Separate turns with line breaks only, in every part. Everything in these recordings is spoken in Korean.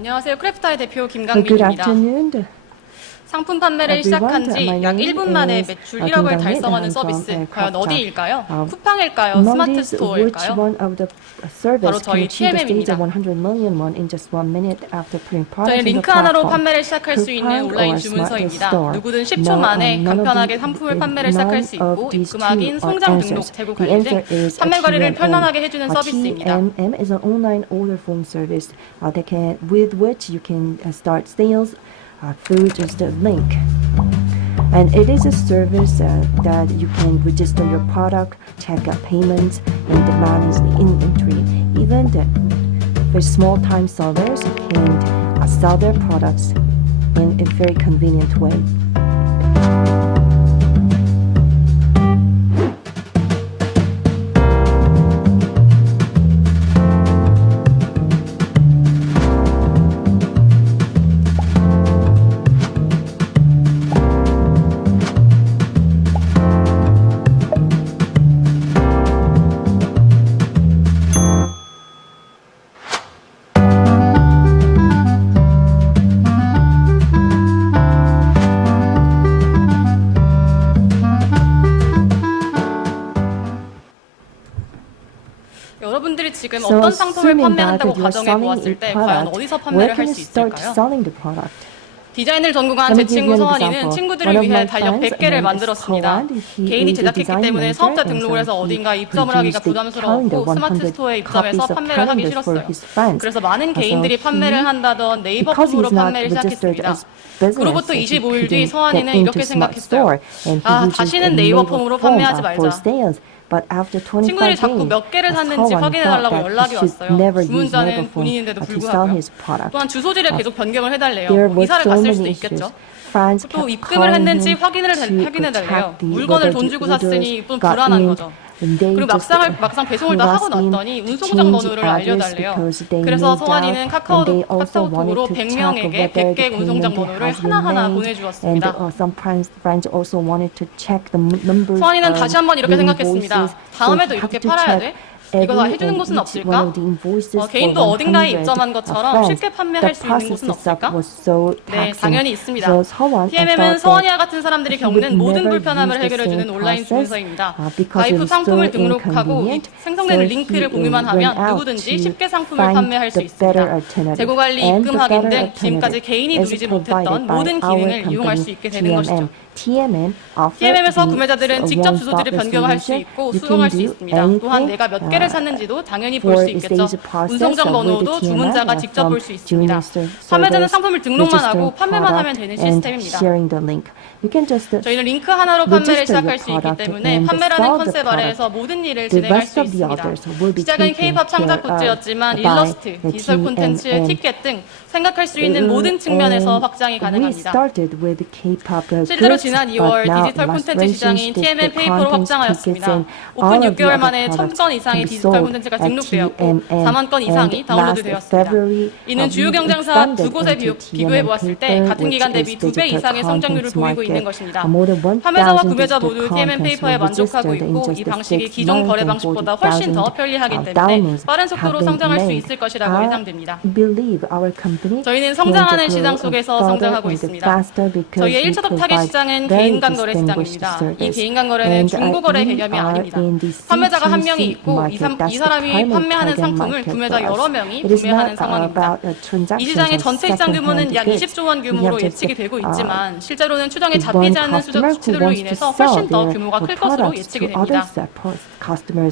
안녕하세요. 크래프타의 대표 김강민입니다.
afternoon.
상품 판매를. 시작한 지약
name
1분 만에 매출
uh,
1억을
김강민,
달성하는 서비스.
uh,
과연. 어디일까요?
Um,
쿠팡일까요? 스마트 스토어일까요? 바로 저희 TMM입니다.
of 100 million won in just one minute after putting products
저희는
in the
링크 하나로. 판매를 시작할 수 있는 온라인 주문서입니다. 누구든 10초
No,
만에
um,
간편하게 상품을
uh,
판매를 시작할 수 있고 입금 확인, 송장 등록. 재고 관리 등 판매
TMM.
편안하게 해주는 서비스입니다.
TMM is an online order form service uh, that can, with which you can uh, start sales uh, through just a link. And it is a service uh, that you can register your product, check out payments, and manage the inventory. Even the very small time sellers can uh, sell their products in a very convenient way.
지금
So
어떤 상품을
assuming
판매한다고
that you are
가정해
selling
보았을
a
때 과연
product,
어디서
where
판매를
can
할
you
수
start
있을까요?
selling the product?
디자인을 전공한 제 친구 서한이는. 친구들을 위해 달력
friends,
100개를
um,
만들었습니다. 개인이 제작했기 때문에 사업자 등록을 해서 어딘가 입점을 하기가 부담스러웠고 스마트
100
스토어에 입점해서 판매를 하기 싫었어요. 그래서 많은 개인들이 판매를 한다던 네이버 폼으로 판매를 시작했습니다. 그로부터
he
25일 뒤 서한이는 이렇게 생각했어요. 아, 다시는 네이버 폼으로 판매하지
uh,
말자.
sales. But after 25
친구들이 자꾸 몇 개를 샀는지 확인해달라고 연락이 왔어요. 주문자는 본인인데도
uh,
불구하고요.
product.
또한 주소지를 계속 변경을 해달래요. 뭐 이사를
many
수도. 있겠죠. 또 입금을 했는지 확인을 확인해 달래요.
check the-
물건을 돈 주고 샀으니 좀
got
불안한. 거죠. 그리고 막상
uh,
막상 배송을 다 하고 났더니 운송장 번호를 알려달래요. 그래서 카카오,
also
카카오톡으로
wanted to check
100명에게
whether the
100개 운송장 번호를 하나하나 보내주었습니다.
uh, of
다시 한번 이렇게 생각했습니다. 다음에도 이렇게 팔아야 돼? 이거
every
해주는 곳은 없을까? 어, 개인도 어딘가에
100
입점한 것처럼. 쉽게 판매할 수 있는 곳은 없을까? 네. 당연히 있습니다.
That
서원이와 같은 사람들이 겪는 모든 불편함을 해결해주는 온라인 주문서입니다.
uh, so
상품을 등록하고
So
링크를 공유만 하면 누구든지 쉽게 상품을 판매할 수 있습니다. 재고 관리, 입금 확인 등 지금까지 개인이 누리지 못했던 모든 기능을 이용할 수 있게 되는 것이죠.
TMM
TMM에서 구매자들은 직접 주소지를 변경할 수. 있고 수정할 수 있습니다. 또한 내가 몇
uh,
개를 샀는지도 당연히 볼 수 있겠죠. 운송장 번호도 주문자가
uh,
직접 볼 수 있습니다. 판매자는 상품을 등록만 하고 판매만 하면 되는 시스템입니다.
uh,
저희는 링크 하나로 판매를 시작할 수 있기 때문에 판매라는 컨셉. 아래에서 모든 일을 진행할 수 있습니다. 시작은 K-팝 창작 굿즈였지만 일러스트, 디지털 콘텐츠. 티켓 등 생각할 수 있는 모든
Uh,
측면에서 확장이 가능합니다.
uh,
실제로 지난
but
2월
now
디지털 콘텐츠 시장인
digital
페이퍼로 확장하였습니다. 오픈
all of the
6개월
other
만에
products
1000건 이상의 디지털 콘텐츠가 등록되었고
TMM.
4만 건 이상이 다운로드 되었습니다. 이는
uh,
주요 경쟁사 두 곳에 비교해 보았을 때 같은 기간 대비 두 배 이상의 성장률을 보이고 있는. 것입니다.
Uh, more than 1,000
판매자와 구매자 모두
contents
페이퍼에 만족하고 있고 이 방식이 기존 거래 방식보다 훨씬
더40,000
편리하기
uh,
때문에 빠른 속도로 성장할 수. 있을 것이라고 예상됩니다. 저희는 성장하는 시장 속에서 성장하고 있습니다. 저희의
we
1차 타겟
provide
시장은
very
개인 간 거래 시장입니다. 이
service.
개인 간 거래는
uh,
중고 거래 개념이 아닙니다. 판매자가 한 명이 있고 이, 이 사람이 판매하는 상품을 구매자. 여러 명이 구매하는 상황입니다.
uh,
이 시장의 전체 시장 규모는 약
goods.
20조 원 규모로 예측이 되고
uh,
있지만 실제로는 추정에 잡히지 않는 수적 수치들로 인해서 훨씬 더 규모가 클 것으로 예측이 됩니다.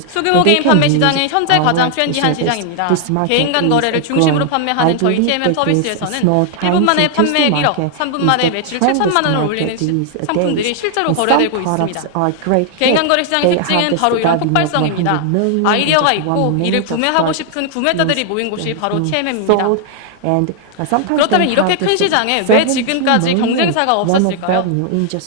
소규모 개인 판매 시장은 현재 가장 트렌디한. 시장입니다. 개인 간 거래를. 중심으로 판매하는 저희 TMM 서비스에서는
small
1분 만에 판매액
to
1억,
market
3분
is
만에 매출
trendiest
7천만 원을 올리는 상품들이. 실제로 거래되고 있습니다. 개인 간. 거래 시장의 특징은 바로 이런 폭발성입니다.
100 million in
아이디어가 있고 이를 구매하고 싶은 구매자들이 모인 곳이 바로 TMM입니다.
uh,
그렇다면 이렇게 큰 시장에
왜70
지금까지 경쟁사가 없었을까요?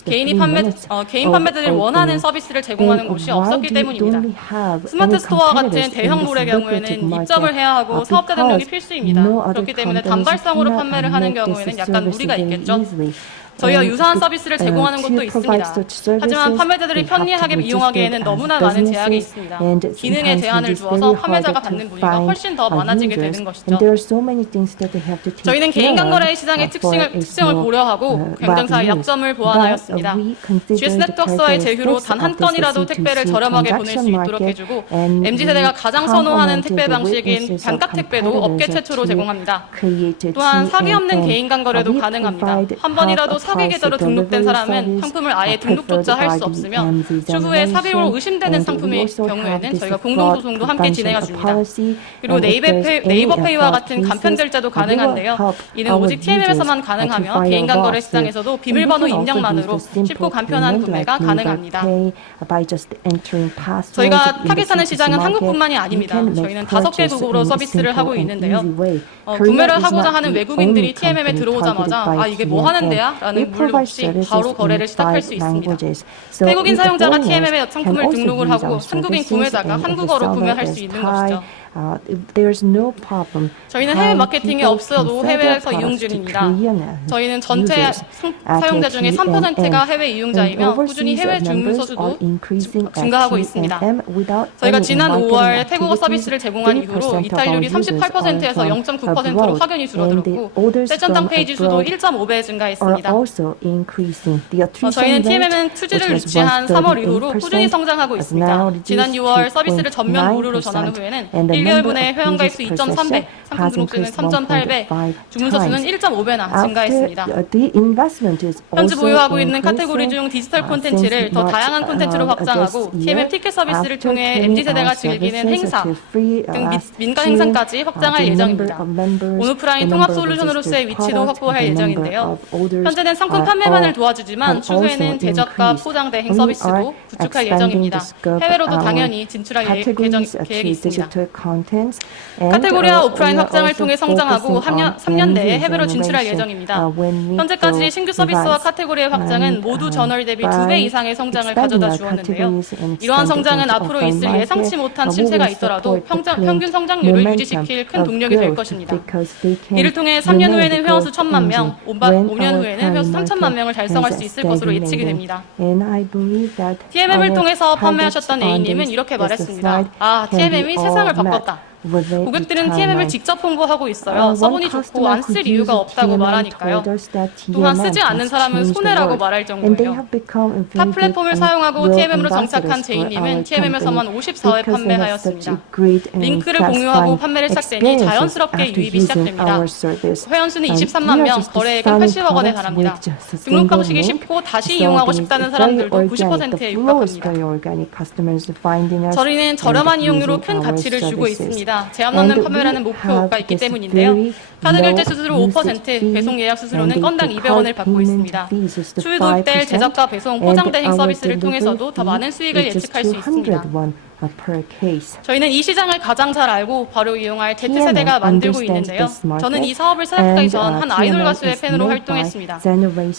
개인이 판매, 어, 개인 판매자들이 원하는. 서비스를 제공하는 곳이 없었기 때문입니다.
Have
스마트 스토어와 같은 대형몰의 경우에는? 입점을 해야 하고
Uh,
사업자 등록이 필수입니다. 그렇기 때문에 단발성으로 판매를 하는 경우에는 약간 무리가 있겠죠.
And
유사한 서비스를
uh,
제공하는 곳도 있습니다. 하지만 판매자들이 편리하게 이용하기에는 너무나 많은 제약이 있습니다. 기능에 제한을
very
판매자가 받는 문의가 훨씬 더
uh,
많아지게 되는 것이죠. 저희는 개인 간거래
of,
시장의
uh,
특징을,
small,
고려하고
uh,
경쟁사의. 약점을
uh,
보완하였습니다. GS 네트워크와의 제휴로 단 한 건이라도
C2C
택배를 저렴하게 보낼 수 있도록 해주고
and
MZ 세대가
we
가장 선호하는 택배 방식인 반값 택배도 업계 최초로 제공합니다. 또한 사기 없는. 개인 간거래도
Uh,
가능합니다. 한 번이라도 사기 계좌로 등록된 사람은 상품을 아예
uh,
등록조차 할 수 없으며 추후에 사기로. 의심되는 상품의 경우에는 저희가 공동소송도 함께 진행해 줍니다. 그리고
And if
네이버,
there's
페이,
any,
네이버
uh,
페이와
fraud
같은
cases,
간편 결제도
we will
가능한데요. 이는 오직 TMM에서만
uh,
가능하며
find
개인
out
간거래
loss.
시장에서도 비밀번호 입력만으로 쉽고 간편한 구매가 가능합니다. 저희가 타겟하는
C2C
시장은. 한국뿐만이 아닙니다. 저희는 다섯
a
서비스를 하고 있는데요. 어, 구매를 하고자 하는 외국인들이 TMM에 들어오자마자 아 이게 뭐 하는 데야?
We
물 없이 바로 거래를 시작할 수 있습니다. 태국인 사용자가 TMM에
also
등록을 하고 한국인 구매자가 한국어로 구매할 수 있는 것이죠.
uh, there's no problem.
저희는 해외 마케팅이 없어도 해외에서 이용 중입니다.
Uh,
저희는 전체 사용자 중에
TNM.
3%가 해외 이용자이며 꾸준히 해외 주문
are
수도
increasing at
증가하고 있습니다. 저희가 지난
marketing
5월 태국어. 서비스를 제공한 이후로
30% of
이탈률이
our users
38%에서
are
0.9%로
abroad,
확연히 줄어들었고
from
페이지 수도
abroad
1.5배
are
증가했습니다.
Also increasing. The
어,
attrition
저희는
rate,
TMM은 투지를 유치한 3월 이후로
138%,
꾸준히 성장하고 있습니다. 지난 6월
to
서비스를 전면 무료로 전환
0.9%,
후에는
and the
1개월
number
분에
of
회원 가입수
pages per
2.3배,
session
상품 등록수는
increased
3.8배,
1.5
주문서 수는
times.
1.5배나 증가했습니다.
Uh,
현재 보유하고 있는 카테고리 중 디지털
uh,
콘텐츠를 더 다양한 콘텐츠로
uh,
확장하고 TMM 티켓 서비스를 통해 MZ세대가 즐기는 행사
uh,
등 민간 행사까지
uh,
확장할 예정입니다. 온오프라인 통합 솔루션으로서의 위치도 확보할 예정인데요.
of
현재는 상품
uh,
판매만을 도와주지만 추후에는
also
대적과
increased.
포장 대행
We
서비스도 구축할 예정입니다. 해외로도 당연히 진출할 예-
contents. And,
카테고리와
uh,
오프라인 확장을 통해 성장하고
focusing
한 년-
on
삼년 내에
MZ
해외로 진출할 예정입니다.
uh,
현재까지 신규 서비스와 카테고리의 확장은 모두
uh,
전월 대비
by
2배 이상의 성장을 가져다 주었는데요. 이러한 성장은 앞으로 있을 예상치 못한
uh,
침체가 있더라도 평균 성장률을 유지시킬 큰 동력이 될 것입니다. 이를 통해 3년
remain
후에는 회원수 1천만 명,
engine
오-
when
5년
our
후에는 회원수 3천만
market
명을 달성할 수 있을 것으로. 예측이 됩니다. TMM을 통해서 판매하셨던 A님은 이렇게 말했습니다. 아, TMM이 세상을 바꿨다. 고객들은 TMM을. 직접 홍보하고
Uh,
있어요. 써보니 좋고 안 쓸 이유가 없다고 말하니까요. 또한 쓰지 않는 사람은 손해라고. 말할 정도예요. 타 플랫폼을 사용하고 TMM으로 정착한 제이님은 TMM에서만
company
54회
because they have such
판매하였습니다. 링크를 공유하고 판매를 시작되니 자연스럽게 유입이 시작됩니다. 회원수는
And
23만
we are
명, 거래액은
selling
80억 원에 달합니다. 등록 방식이. 쉽고 다시 이용하고 싶다는 사람들도
organic.
90%에
The flow is
육박합니다. 저희는 저렴한 이용료로 큰 가치를 주고
services.
있습니다. 제한 없는 판매라는 목표가 있기 때문인데요. 카드 결제 수수료
usage
5%,
fee
배송 예약 수수료는 건당
the
200원을
card
받고 있습니다. 추후 도입될
5%,
제작과 배송, 포장 대행 서비스를 통해서도 더 많은 수익을 예측할 수 있습니다.
201 per case.
저희는 이 시장을 가장 잘 알고 바로 이용할 Z세대가 만들고 있는데요. 저는 이 사업을 시작하기 전 한 아이돌 가수의 팬으로 활동했습니다.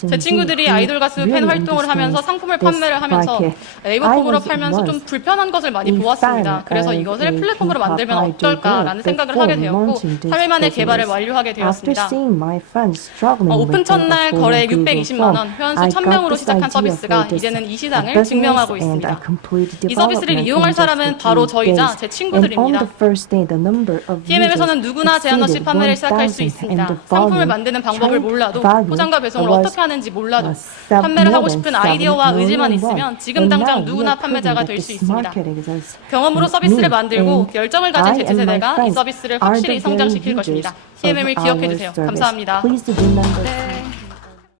제 친구들이 아이돌 가수 팬 활동을 하면서 상품을 판매를 하면서 네이버콕으로 팔면서 좀 불편한 것을 많이 보았습니다. 그래서 이것을 플랫폼으로 만들면 어떨까라는 생각을 하게 되었고 3일 만에 개발을 완료하게 되었습니다. 어, 오픈 첫날 거래액 620만 원, 회원수 1000명으로 시작한 서비스가 이제는 이 시장을 증명하고 있습니다. 이 서비스를 이용할 사람 은 바로 저희자 제 친구들입니다. TMM에서는 누구나 제한 없이 판매를 시작할 수 있습니다. 상품을 만드는 방법을 몰라도 포장과 배송을 어떻게 하는지 몰라도 판매를 하고 싶은 아이디어와 의지만 있으면 지금 당장 누구나 판매자가 될 수 있습니다. 경험으로 서비스를 만들고 열정을 가진 Z세대가 이 서비스를 확실히 성장시킬 것입니다. TMM을 기억해 주세요. 감사합니다.